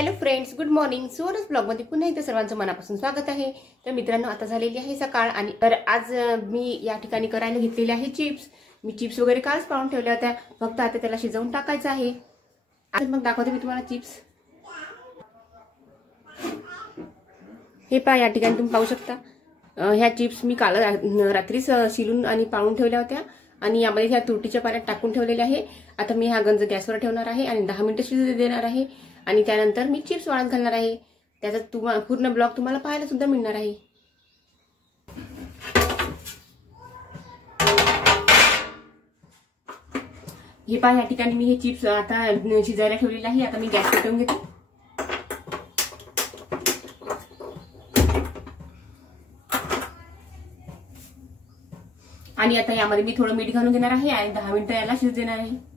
Hello friends, good morning. सोनस ब्लॉगमध्ये पुन्हा एकदा सर्वांचं मनापासून स्वागत आहे. तर मित्रांनो, आता झालेली आहे सकाळ आणि तर आज मी या ठिकाणी करायला घेतलेले आहे चिप्स. मी चिप्स वगैरे कालच पाळून ठेवल्या होत्या, फक्त आता त्याला शिजवून टाकायचं आहे. आज मग दाखवते मी तुम्हाला चिप्स. हे पहा, या ठिकाणी तुम्ही पाहू शकता. ह्या चिप्स मी काल रात्रीच शिलून आणि पाळून ठेवल्या होत्या आणि यामध्ये ह्या तुरटीच्या पाण्यात टाकून ठेवलेले आहे. आता मी हा गंज गॅसवर ठेवणार आहे आणि 10 मिनिटं शिजू देणार आहे आणि त्यानंतर मी चिप्स वाळत घालणार आहे. त्याचा पूर्ण ब्लॉग तुम्हाला पाहायला सुद्धा मिळणार आहे. हे पहा, या ठिकाणी मी हे चिप्स आता शिजायला ठेवलेले आहे. आता मी गॅस पेटवून घेते आणि आता यामध्ये मी थोडं मीठ घालून घेणार आहे आणि 10 मिनिटं याला शिजू देणार आहे.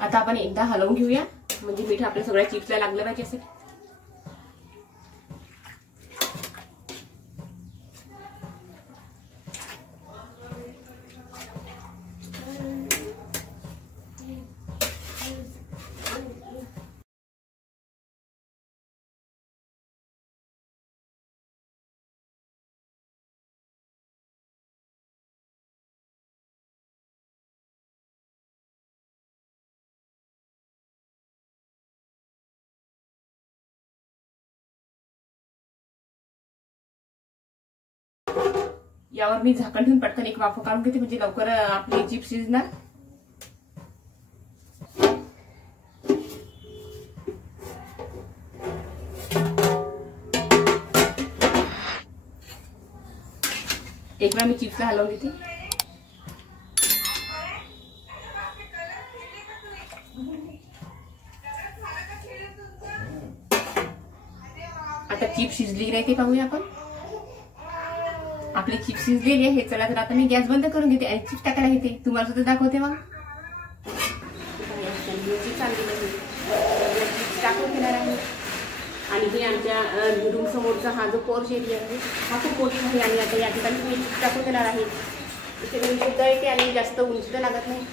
आता आपण एकदा हलवून घेऊया, म्हणजे मीठ आपल्या सगळ्या चिप्सला लागलं पाहिजे असेल. यावर मी झाकण ठेवून पटकन एक वाफ काढून घेते, म्हणजे लवकर आपले चिप्स शिजणार. एक वेळा मी चिप्सला हलवून घेते. आता चिप्स शिजली की नाही ते पाहूया आपण. आपली चिप्स शिजलेली आहे. चला, तर आता मी गॅस बंद करून घेते आणि चिप्स टाकायला घेते. तुम्हाला सुद्धा दाखवते. मग चिप्स टाकून घेणार आहे आणि हे आमच्या रूम समोरचा हा जो पोर्च एरिया आहे हा खूप मोठा आहे आणि आता या ठिकाणी मी चिप्स टाकून घेणार आहे. इथे मी सुद्धा येते आणि जास्त ऊन सुद्धा लागत नाही.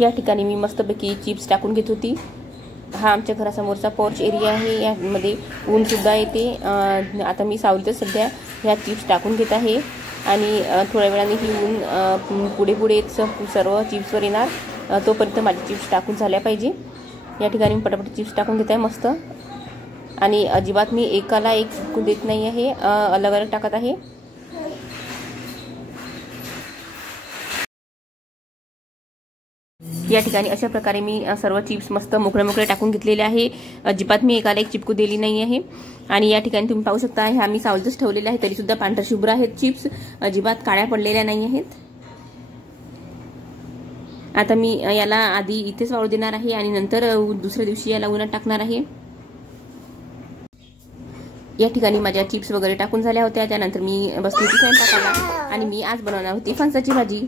या ठिकाणी मी मस्तपैकी चिप्स टाकून घेत होती. हा आमच्या घरासमोरचा पोर्च एरिया आहे. यामध्ये ऊन सुद्धा येते. आता मी सावलीतच सध्या ह्या चिप्स टाकून घेत आहे आणि थोड्या वेळाने ही ऊन पुढे सर्व चिप्सवर येणार. तोपर्यंत माझे चिप्स टाकून झाल्या पाहिजे. या ठिकाणी मी पटापट चिप्स टाकून घेत आहे मस्त. आणि अजिबात मी एकाला एक देत नाही आहे, अलग अलग टाकत आहे. या ठिकाणी अशा प्रकारे मी सर्व चिप्स मस्त मोकळे टाकून घेतलेले आहे. अजिबात मी एकाला एक चिपकू दिली नाही आहे. आणि या ठिकाणी तुम्ही पाहू शकता, ह्या मी सावलीतच ठेवलेले आहे तरी सुद्धा पांढर शुभ्र आहेत चिप्स, अजिबात काळ्या पडलेल्या नाही आहेत. आता मी याला आधी इथेच वाळू देणार आहे आणि नंतर दुसऱ्या दिवशी याला उन्हात टाकणार आहे. या ठिकाणी माझ्या चिप्स वगैरे टाकून झाल्या होत्या. त्यानंतर मी बसली होती स्वयंपाकाला आणि मी आज बनवणार होती फणसाची भाजी.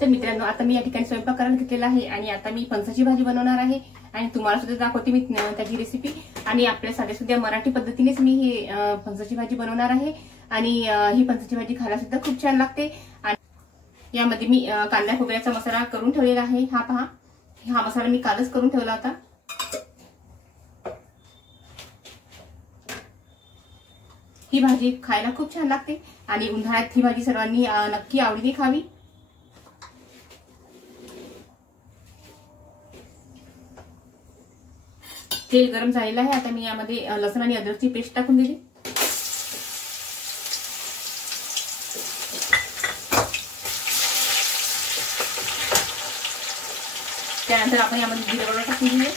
तर मित्रांनो, आता मी या ठिकाणी स्वयंपाक करायला घेतलेला आहे आणि आता मी फणसाची भाजी बनवणार आहे आणि तुम्हाला सुद्धा दाखवते मी त्याची रेसिपी. आणि आपल्या साध्या मराठी पद्धतीनेच मी ही फणसाची भाजी बनवणार आहे आणि ही फणसाची भाजी खायला सुद्धा खूप छान लागते. आणि यामध्ये मी कांदा खोबऱ्याचा मसाला करून ठेवलेला आहे. हा पहा, हा मसाला मी कालच करून ठेवला होता. ही भाजी खायला खूप छान लागते आणि उन्हाळ्यात ही भाजी सर्वांनी नक्की आवडीने खावी. तेल गरम झालेलं आहे. आता मी यामध्ये लसूण आणि अद्रकची पेस्ट टाकून दिली. त्यानंतर आपण यामध्ये जिरे पावडर टाकून घेऊया.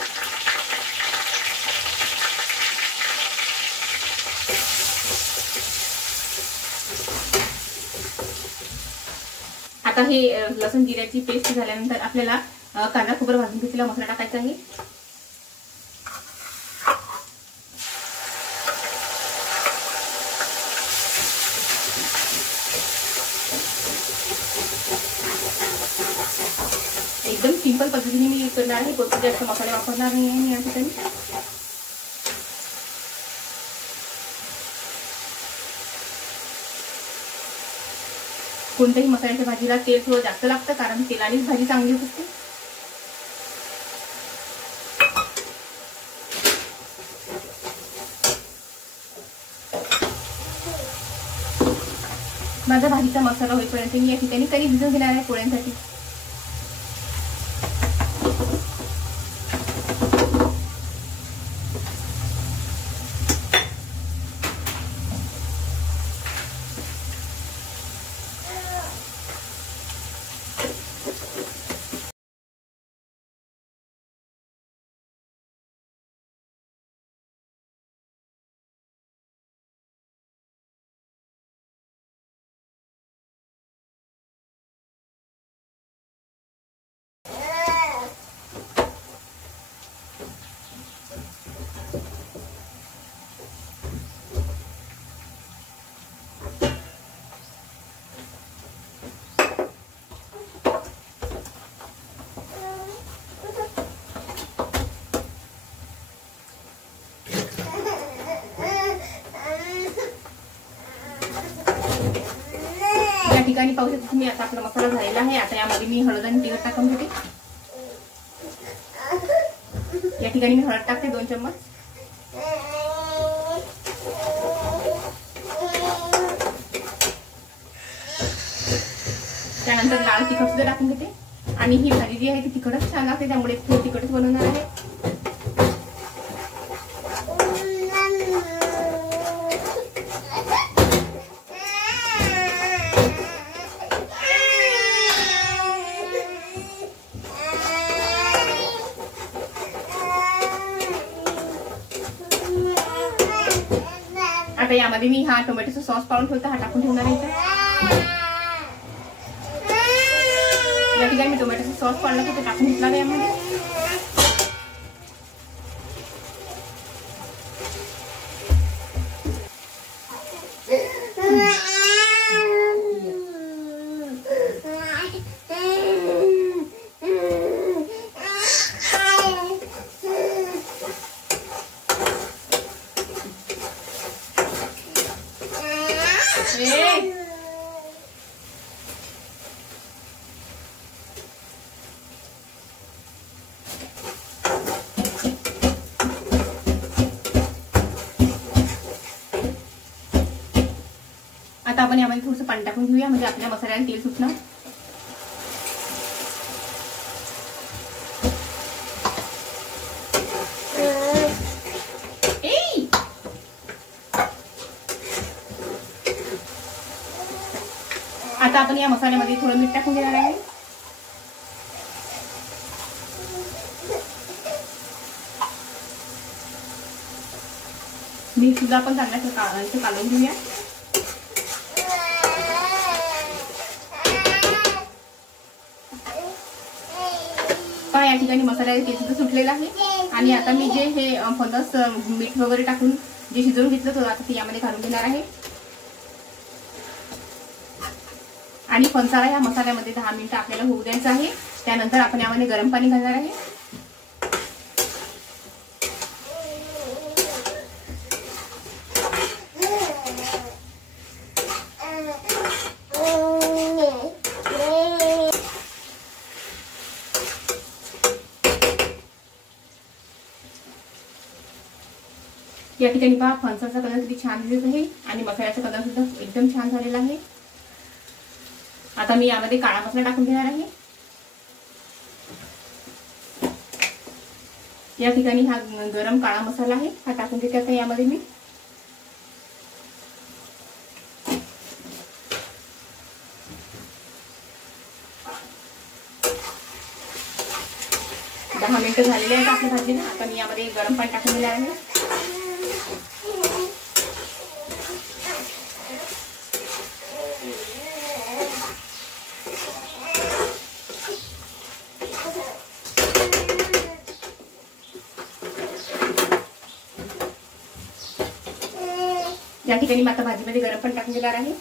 आता हे लसूण जिऱ्याची पेस्ट झाल्यानंतर आपल्याला कांदा खोबरं भाजून घेतलेला मसाला टाकायचा आहे. एकदम सिंपल पद्धतीने मी करणार आहे. कोणते जास्त मसाले वापरणार नाही आहे मी या ठिकाणी. कोणत्याही मसाल्याच्या भाजीला तेल थोडं जास्त लागतं, कारण तेलानेच भाजी चांगली होत असते. माझा भाजीचा मसाला होईपर्यंत मी या ठिकाणी कणिक भिजवून घेणार आहे पोळ्यांसाठी. या ठिकाणी पाहू शकता तुम्ही आता आपला मसाला झालेला आहे. आता यामध्ये मी हळद आणि तिखट टाकून घेते. या ठिकाणी मी हळद टाकते 2 चम्मच. त्यानंतर लाल तिखट सुद्धा टाकून घेते. आणि ही भाजी जी आहे ती तिखटच छान लागते, त्यामुळे थोडी तिखटच बनवणार आहे. आता यामध्ये मी हा टोमॅटोचा सॉस पाडून ठेवता, हा टाकून ठेवणार आहे. या ठिकाणी मी टोमॅटोचा सॉस पाडला तर ते टाकून घेतला आहे यामध्ये. आता आपण यामध्ये थोडंसं पाणी टाकून घेऊया, म्हणजे आपल्या मसाल्याला तेल सुटणार. आता आपण या मसाल्यामध्ये थोडं मीठ टाकून घेणार आहे. मीठ सुद्धा आपण चांगल्याचं काढून घेऊया. या ठिकाणी मसाल्याचे तेल सुद्धा सुटलेलं आहे. आणि आता मी जे हे फणस मीठ वगैरे टाकून जे शिजवून घेतलं तर आता ते यामध्ये घालून घेणार आहे. आणि फणसाला या मसाल्यामध्ये 10 मिनिटं आपल्याला होऊ द्यायचं आहे. त्यानंतर आपण यामध्ये गरम पाणी घालणार आहे. या ठिकाणी पहा फणसाचा कलर किती छान दिसत आहे आणि मसाल्याचा कलर सुद्धा एकदम छान झालेला आहे. आता मी यामध्ये काळा मसाला टाकून घेणार आहे. या ठिकाणी हा गरम काळा मसाला आहे, हा टाकून घेते आता यामध्ये मी. दहा मिनिटं झालेले आहेत आपल्या भाजीला. आता मी यामध्ये गरम पाणी टाकून दिले आहे. या ठिकाणी मी आता भाजीमध्ये गरम पाणी टाकून देणार आहे.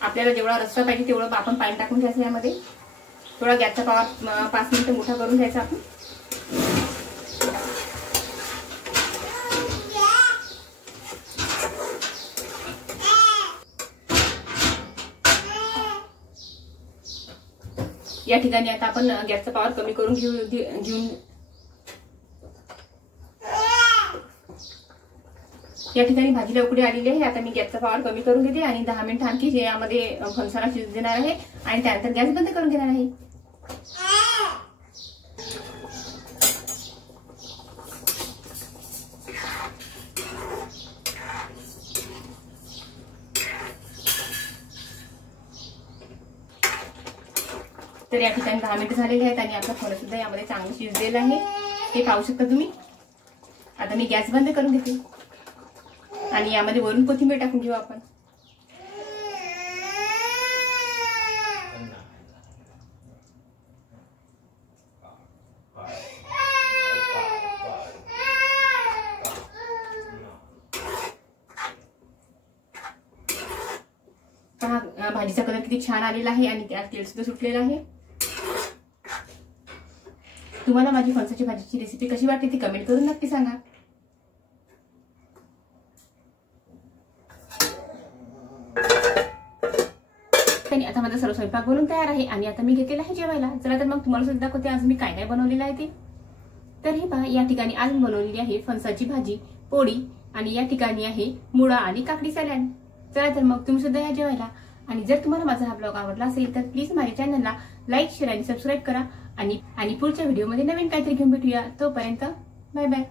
आपल्याला जेवढा रस्सा पाहिजे तेवढं आपण पाणी टाकून घ्यायचं. यामध्ये थोडा गॅसचा पावर 5 मिनिटं मोठा करून घ्यायचा आपण. या ठिकाणी आता आपण गॅसचा पावर कमी करून घेऊन या ठिकाणी भाजीला उकळी आलेली आहे. आता मी गॅसचा पावर कमी करून घेते आणि 10 मिनिटं आणखी यामध्ये फणसाला शिजू देणार आहे आणि त्यानंतर गॅस बंद करून घेणार आहे. तर या ठिकाणी 10 मिनिटं झालेली आहेत आणि आपलं फणस सुद्धा यामध्ये चांगलं शिजलेलं आहे. हे पाहू शकता तुम्ही. आता मी गॅस बंद करून घेते आणि यामध्ये वरून कोथिंबीर टाकून घेऊ आपण. पहा भाजीचा कलर किती छान आलेला आहे आणि त्यात तेल सुद्धा सुटलेलं आहे. तुम्हाला माझी फणसाची भाजीची रेसिपी कशी वाटते ती कमेंट करून नक्की सांगा. आता माझा सर्व स्वयंपाक बनवून तयार आहे आणि आता मी घेतलेला आहे जेवायला. चला तर मग तुम्हाला सुद्धा दाखवते आज मी काय काय बनवलेलं आहे ते. तर हे पहा या ठिकाणी आज मी बनवलेली आहे फणसाची भाजी, पोळी आणि या ठिकाणी आहे मुळा आणि काकडी सॅलड. चला तर मग तुम्ही सुद्धा या जेवायला. आणि जर तुम्हाला माझा हा ब्लॉग आवडला असेल तर प्लीज माझ्या चॅनलला लाईक, शेअर आणि सबस्क्राईब करा आणि पुढच्या व्हिडिओमध्ये नवीन काहीतरी घेऊन भेटूया. तोपर्यंत बाय बाय.